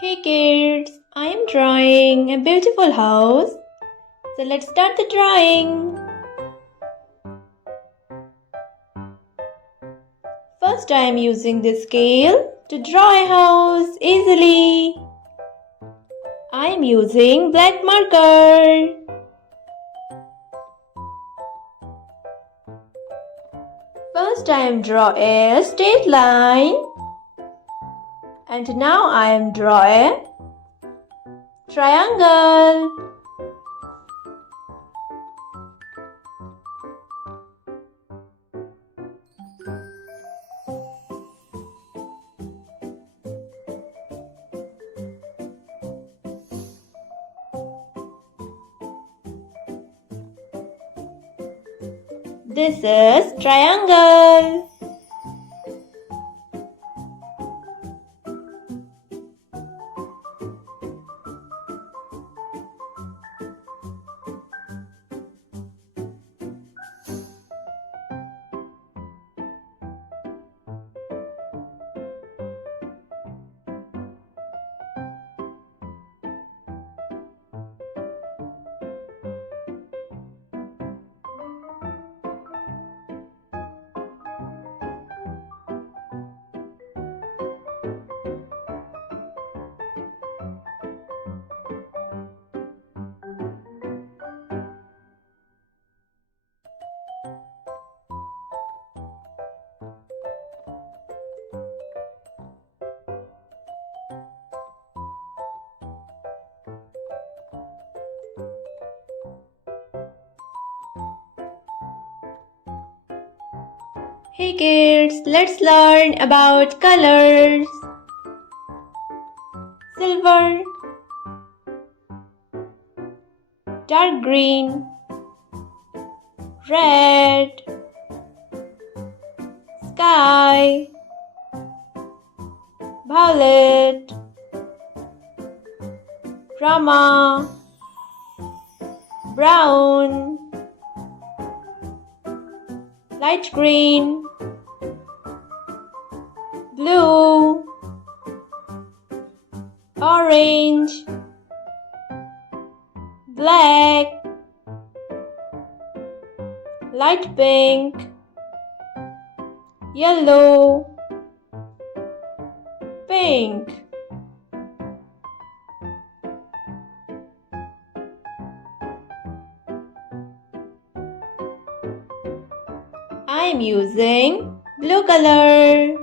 Hey kids, I am drawing a beautiful house. So let's start the drawing. First I am using this scale to draw a house easily. I am using black marker. First I am draw a straight line. And now I am draw a triangle. This is triangle. Hey kids, let's learn about colors. Silver, dark green, red, sky, violet, rama, brown, light green, blue, orange, black, light pink, yellow, pink. I am using blue color.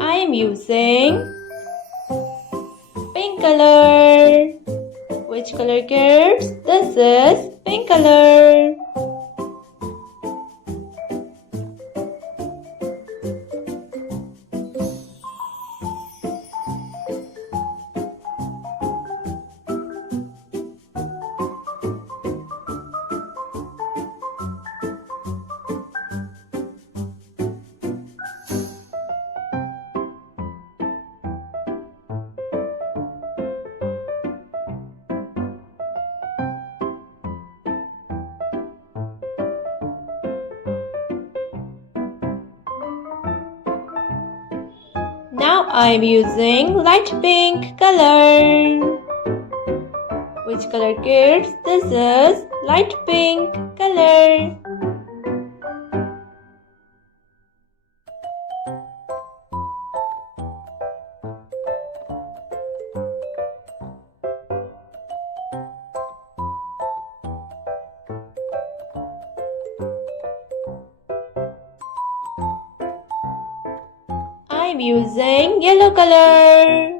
I am using pink color. Which color kids? This is pink color. Now I am using light pink color. Which color, kids? This is light pink color. I'm using yellow color.